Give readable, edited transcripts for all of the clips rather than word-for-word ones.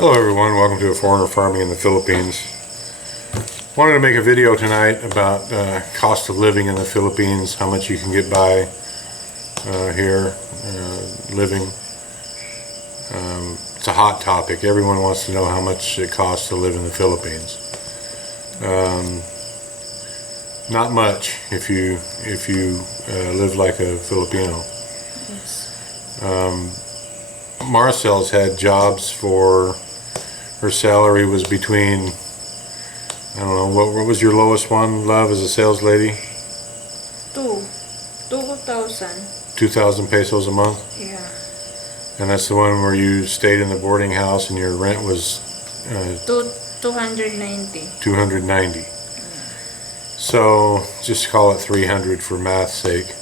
Hello everyone, welcome to A Foreigner Farming in the Philippines. Wanted to make a video tonight about cost of living in the Philippines, how much you can get by here living. It's a hot topic. Everyone wants to know how much it costs to live in the Philippines. Not much if you live like a Filipino. Yes. Marcel's had jobs for, her salary was between, I don't know, what was your lowest one, love, as a sales lady? 2,000. 2,000 pesos a month? Yeah. And that's the one where you stayed in the boarding house and your rent was 290. 290. So just call it 300 for math's sake.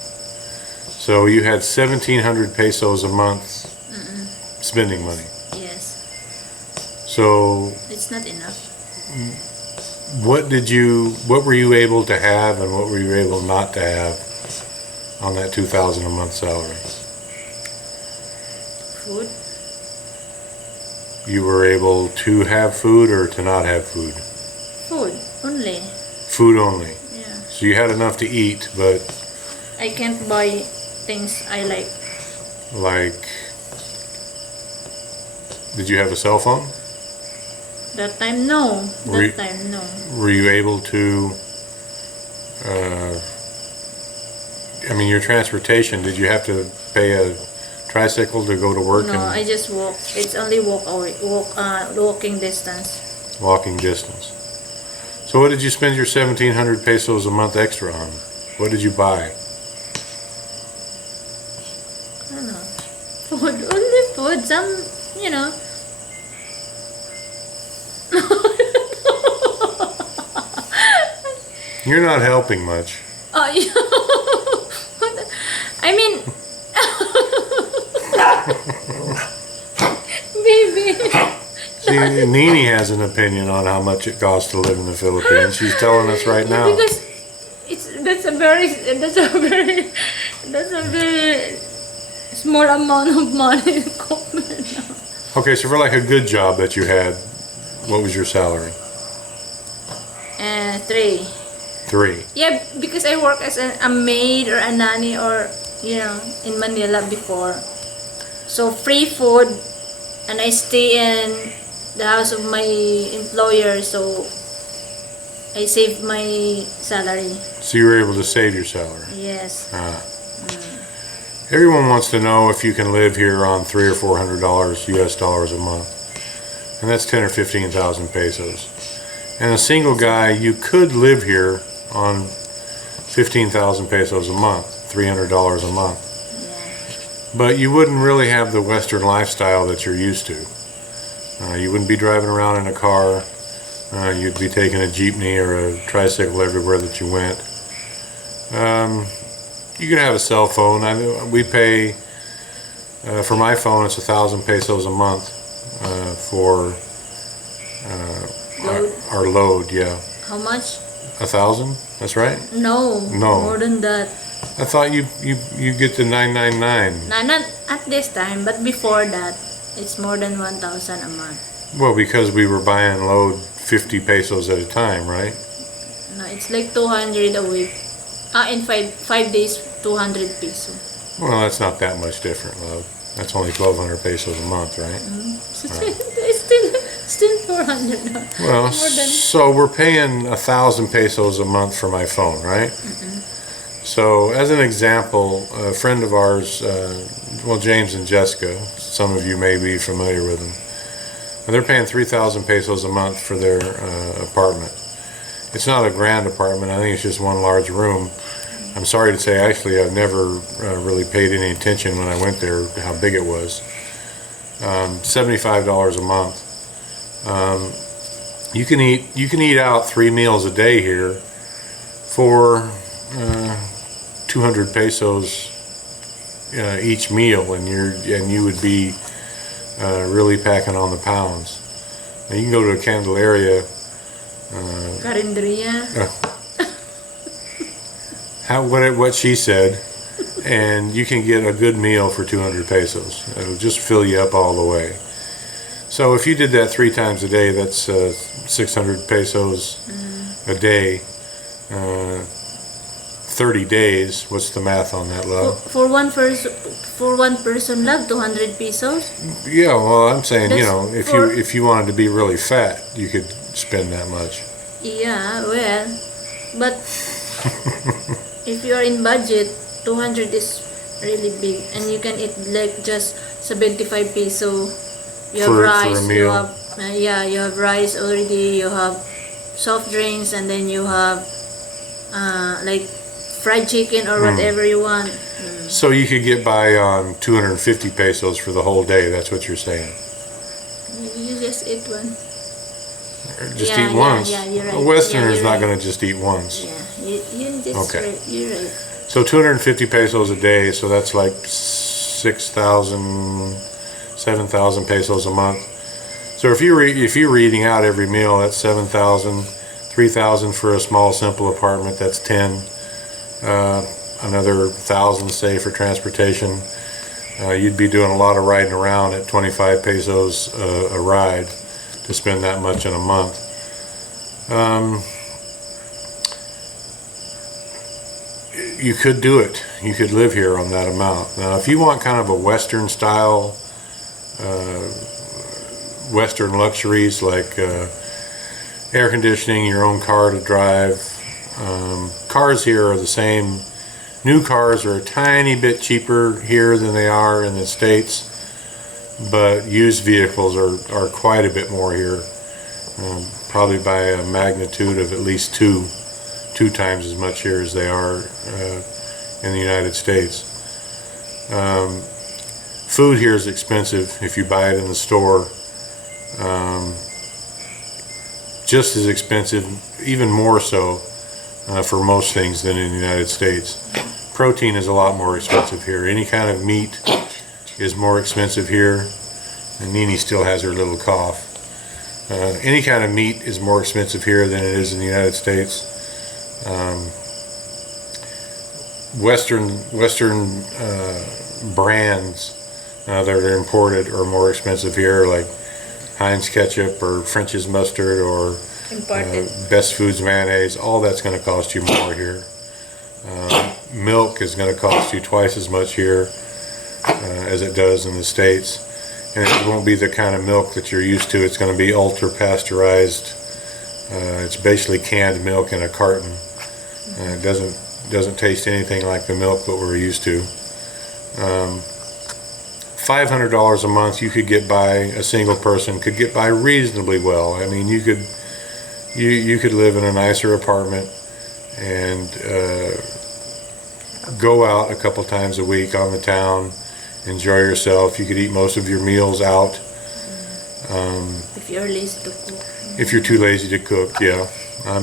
So you had 1,700 pesos a month spending money. Yes. So It's not enough. what were you able to have and what were you able not to have on that 2,000 a month salary? Food? You were able to have food or to not have food? Food only. Food only. Yeah. So you had enough to eat, but I can't buy things I like. like, did you have a cell phone? That time, no. Were That time, no. Were you able to, I mean, your transportation, did you have to pay a tricycle to go to work? No, I just walk. It's only walking distance. Walking distance. So what did you spend your 1,700 pesos a month extra on? What did you buy? I don't know. Food, only food. Some, you know. You're not helping much. Oh, yeah. I mean, baby. See, Nini has an opinion on how much it costs to live in the Philippines. She's telling us right now. Because that's a very small amount of money compared now. Okay, so for like a good job that you had, what was your salary? 3. 3. Yeah, because I work as a maid or a nanny or, you know, in Manila before. So free food, and I stay in the house of my employer, so I save my salary. So you were able to save your salary. Yes. Everyone wants to know if you can live here on $300 or $400 US dollars a month, and that's 10 or 15,000 pesos. And a single guy, you could live here on 15,000 pesos a month, $300 a month. Yeah. But you wouldn't really have the Western lifestyle that you're used to. You wouldn't be driving around in a car. You'd be taking a jeepney or a tricycle everywhere that you went. You could have a cell phone. We pay, for my phone, it's 1,000 pesos a month for our load, yeah. How much? 1,000? That's right? No. No. More than that. I thought you get the 999. Not at this time, but before that, it's more than 1,000 a month. Well, because we were buying load 50 pesos at a time, right? No, it's like 200 a week. In 5 days, 200 peso. Well, that's not that much different, love. That's only 1,200 pesos a month, right? It's still 400 now. Well, More than... so we're paying 1,000 pesos a month for my phone, right? So, as an example, a friend of ours, well, James and Jessica, some of you may be familiar with them, they're paying 3,000 pesos a month for their apartment. It's not a grand apartment. I think it's just one large room. I'm sorry to say, actually, I've never really paid any attention when I went there how big it was. $75 a month. You can eat out 3 meals a day here for 200 pesos each meal, and you would be really packing on the pounds. Now you can go to a Candelaria. Carinderia. What she said, and you can get a good meal for 200 pesos. It'll just fill you up all the way. So if you did that 3 times a day, that's 600 pesos a day. 30 days. What's the math on that, love? For one person, love, 200 pesos. Yeah, well, I'm saying, you That's know, if you wanted to be really fat, you could spend that much. Yeah, well, but if you are in budget, 200 is really big, and you can eat like just 75 peso. You have For rice, a meal. you have you have rice already. You have soft drinks, and then you have like fried chicken or whatever you want. So you could get by on 250 pesos for the whole day. That's what you're saying. You just eat one. Just Yeah, eat once. yeah, you're right. A Westerner's Yeah, you're not right. going to just eat once. Yeah, you just Okay. right. You're right. So 250 pesos a day, so that's like 6,000, 7,000 pesos a month. So if you're eating out every meal, that's 7,000, 3,000 for a small simple apartment. That's 10. Another 1,000, say, for transportation. You'd be doing a lot of riding around at 25 pesos a ride to spend that much in a month. You could do it. You could live here on that amount. Now, if you want kind of a Western style, Western luxuries like air conditioning, your own car to drive, cars here are the same. New cars are a tiny bit cheaper here than they are in the States, but used vehicles are quite a bit more here, probably by a magnitude of at least two times as much here as they are in the United States. Food here is expensive if you buy it in the store. Just as expensive, even more so for most things than in the United States. Protein is a lot more expensive here. Any kind of meat is more expensive here. And Nini still has her little cough. Any kind of meat is more expensive here than it is in the United States. Western brands that are imported are more expensive here, like Heinz ketchup or French's mustard or Imported. Best Foods mayonnaise. All that's going to cost you more here. Milk is going to cost you twice as much here as it does in the States, and it won't be the kind of milk that you're used to. It's going to be ultra pasteurized. It's basically canned milk in a carton. It doesn't taste anything like the milk that we're used to. $500 a month, you could get by. A single person could get by reasonably well. I mean, you could live in a nicer apartment and go out a couple times a week on the town, enjoy yourself. You could eat most of your meals out. If you're lazy to cook. If you're too lazy to cook, yeah. I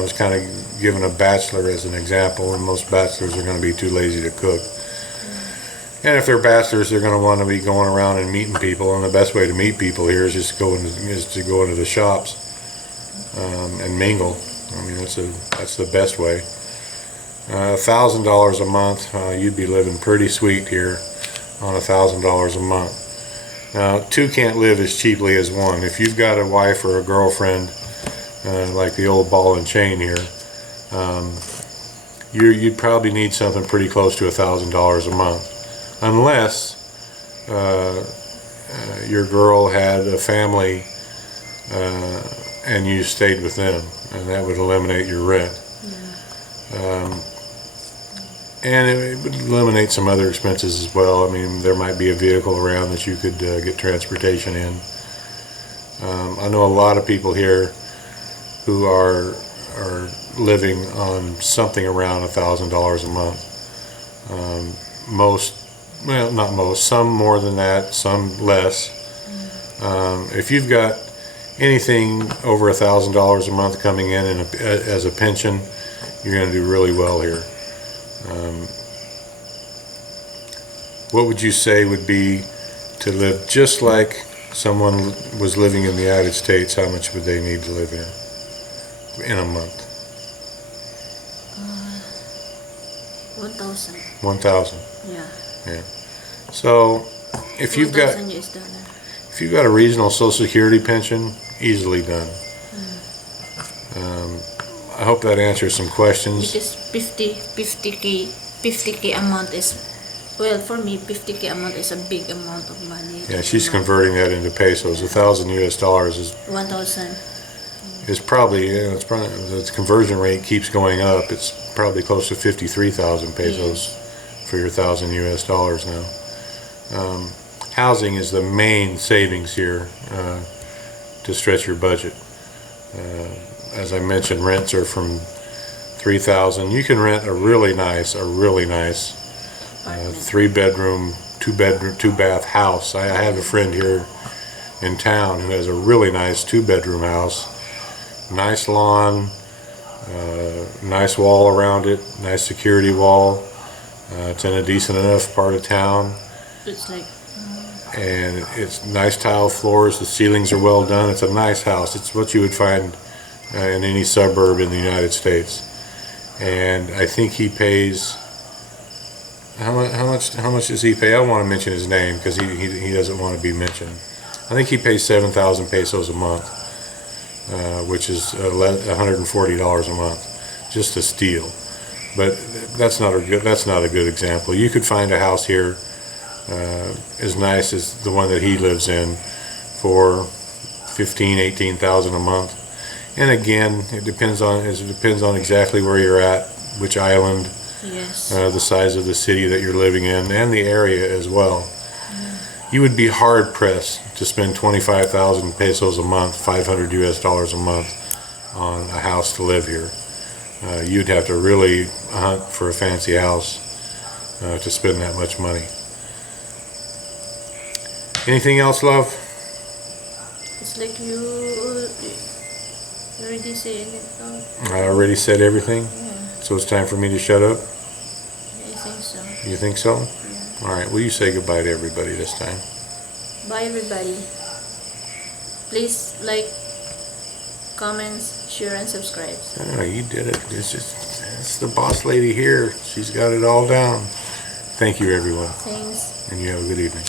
was kind of giving a bachelor as an example, and most bachelors are going to be too lazy to cook. And if they're bachelors, they're going to want to be going around and meeting people, and the best way to meet people here is just to go into the shops and mingle. I mean, that's the best way. $1,000 a month, you'd be living pretty sweet here on $1,000 a month. Now, two can't live as cheaply as one. If you've got a wife or a girlfriend, like the old ball and chain here, you'd probably need something pretty close to $1,000 a month, unless your girl had a family and you stayed with them, and that would eliminate your rent. And it would eliminate some other expenses as well. I mean, there might be a vehicle around that you could get transportation in. I know a lot of people here who are living on something around $1,000 a month. Some more than that, some less. If you've got anything over $1,000 a month coming in as a pension, you're going to do really well here. What would you say would be to live just like someone was living in the United States? How much would they need to live in a month? 1,000. 1,000. Yeah. Yeah. So if you've got 1,000 US dollar. If you've got a regional Social Security pension, easily done. I hope that answers some questions. Because 50k amount is, well, for me 50k amount is a big amount of money. Yeah, she's converting that into pesos. $1,000 US is 1,000. is probably, it's probably, the conversion rate keeps going up. It's probably close to 53,000 pesos for your $1,000 US now. Housing is the main savings here to stretch your budget. As I mentioned, rents are from $3,000. You can rent a really nice 3-bedroom, 2-bath house. I have a friend here in town who has a really nice 2-bedroom house. Nice lawn, nice wall around it, nice security wall. It's in a decent enough part of town. It's like, and it's nice tile floors. The ceilings are well done. It's a nice house. It's what you would find in any suburb in the United States. And I think he pays, how much does he pay? I don't want to mention his name because he doesn't want to be mentioned. I think he pays 7,000 pesos a month, which is $140 a month, just to steal. But that's not a good example. You could find a house here as nice as the one that he lives in for 18,000 a month. And again, it depends on exactly where you're at, which island, yes. the size of the city that you're living in, and the area as well. You would be hard pressed to spend 25,000 pesos a month, $500 US a month, on a house to live here. You'd have to really hunt for a fancy house to spend that much money. Anything else, love? It's like you already said it. I already said everything, Yeah, so it's time for me to shut up? I think so. You think so? Yeah. All right, will you say goodbye to everybody this time? Bye everybody. Please like, comments, share and subscribe. Oh, you did it. It's the boss lady here. She's got it all down. Thank you, everyone, Thanks. and you have a good evening.